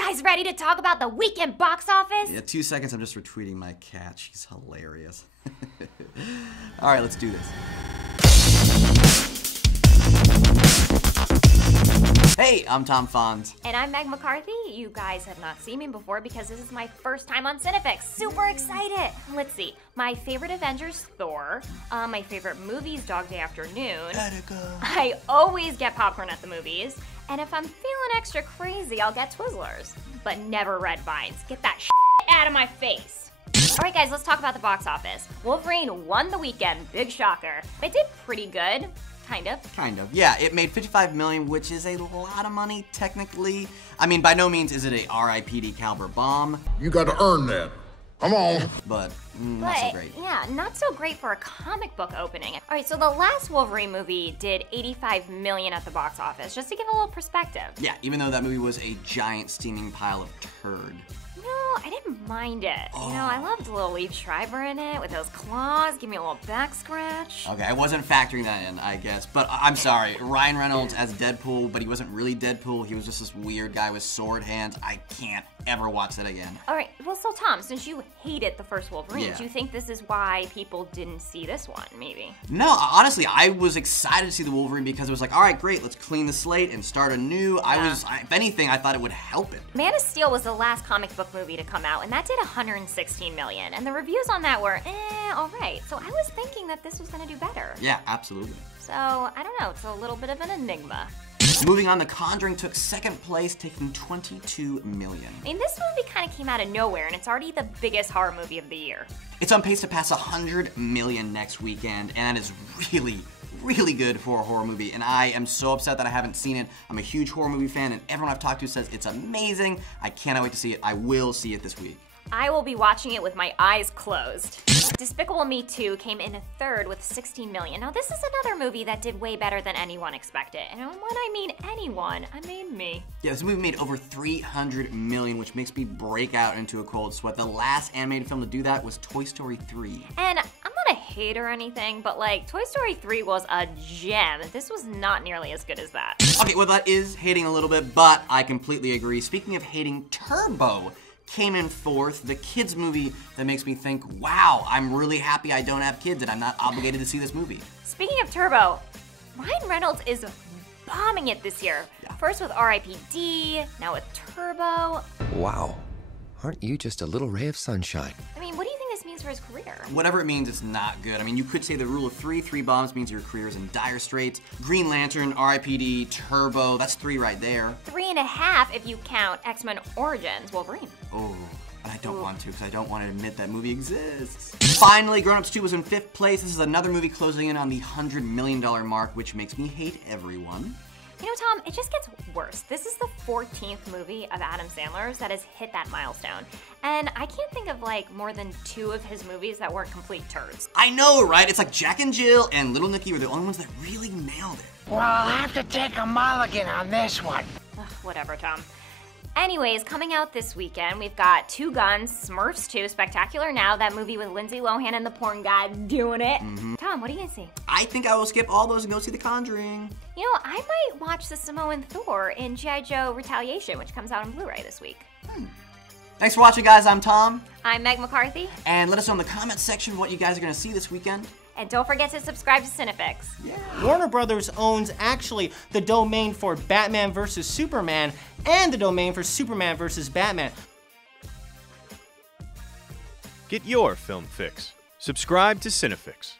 guys ready to talk about the weekend box office? Yeah, 2 seconds, I'm just retweeting my cat. She's hilarious. All right, let's do this. Hey, I'm Tom Font. And I'm Meg McCarthy. You guys have not seen me before because this is my first time on CineFix. Super excited. Let's see. My favorite Avengers, Thor. My favorite movies, Dog Day Afternoon. I always get popcorn at the movies. And if I'm feeling extra crazy, I'll get Twizzlers. But never Red Vines. Get that shit out of my face. Alright guys, let's talk about the box office. Wolverine won the weekend. Big shocker. It did pretty good. Kind of. Yeah, it made $55 million, which is a lot of money, technically. I mean, by no means is it a R.I.P.D. caliber bomb. You gotta earn that. Come on. But not so great. Yeah, not so great for a comic book opening. All right, so the last Wolverine movie did $85 million at the box office, just to give a little perspective. Yeah, even though that movie was a giant steaming pile of turd. No, I didn't mind it. You know, I loved little Liev Schreiber in it with those claws. Give me a little back scratch. Okay, I wasn't factoring that in, I guess. But I'm sorry, Ryan Reynolds as Deadpool, but he wasn't really Deadpool. He was just this weird guy with sword hands. I can't ever watch that again. All right, well, so Tom, since you hated the first Wolverine, Yeah. do you think this is why people didn't see this one, maybe? No, honestly, I was excited to see the Wolverine because it was like, all right, great, let's clean the slate and start anew. If anything, I thought it would help it. Man of Steel was the last comic book movie to come out, and that did $116 million, and the reviews on that were, alright. So I was thinking that this was gonna do better. Yeah, absolutely. So, I don't know, it's a little bit of an enigma. Moving on, The Conjuring took second place, taking $22 million. I mean, this movie kind of came out of nowhere, and it's already the biggest horror movie of the year. It's on pace to pass $100 million next weekend, and that is really good for a horror movie, and I am so upset that I haven't seen it. I'm a huge horror movie fan, and everyone I've talked to says it's amazing. I cannot wait to see it. I will see it this week. I will be watching it with my eyes closed. Despicable Me 2 came in third with $16 million. Now, this is another movie that did way better than anyone expected. And when I mean anyone, I mean me. Yeah, this movie made over $300 million, which makes me break out into a cold sweat. The last animated film to do that was Toy Story 3. And I'm not a hater or anything, but like, Toy Story 3 was a gem. This was not nearly as good as that. Okay, well, that is hating a little bit, but I completely agree. Speaking of hating, Turbo came in fourth, the kids movie that makes me think, wow, I'm really happy I don't have kids and I'm not obligated to see this movie. Speaking of Turbo, Ryan Reynolds is bombing it this year. Yeah. First with R.I.P.D., now with Turbo. Wow, aren't you just a little ray of sunshine? I mean, what do you think this means for his career? Whatever it means, it's not good. I mean, you could say the rule of three bombs means your career is in dire straits. Green Lantern, R.I.P.D., Turbo, that's 3 right there. 3.5 if you count X-Men Origins Wolverine. Oh, and I don't want to because I don't want to admit that movie exists. Finally, Grown Ups 2 was in 5th place. This is another movie closing in on the $100 million mark, which makes me hate everyone. You know, Tom, it just gets worse. This is the 14th movie of Adam Sandler's that has hit that milestone. And I can't think of like more than 2 of his movies that weren't complete turds. I know, right? It's like Jack and Jill and Little Nicky were the only ones that really nailed it. Well, I'll have to take a mulligan on this one. Ugh, whatever, Tom. Anyways, coming out this weekend, we've got Two Guns, Smurfs 2, Spectacular Now, that movie with Lindsay Lohan and the porn guy doing it. Tom, what are you gonna see? I think I will skip all those and go see The Conjuring. You know, I might watch the Samoan Thor in G.I. Joe Retaliation, which comes out on Blu-ray this week. Thanks for watching, guys. I'm Tom. I'm Meg McCarthy. And let us know in the comments section what you guys are going to see this weekend. And don't forget to subscribe to CineFix. Yeah. Warner Brothers owns actually the domain for Batman vs. Superman and the domain for Superman vs. Batman. Get your film fix. Subscribe to CineFix.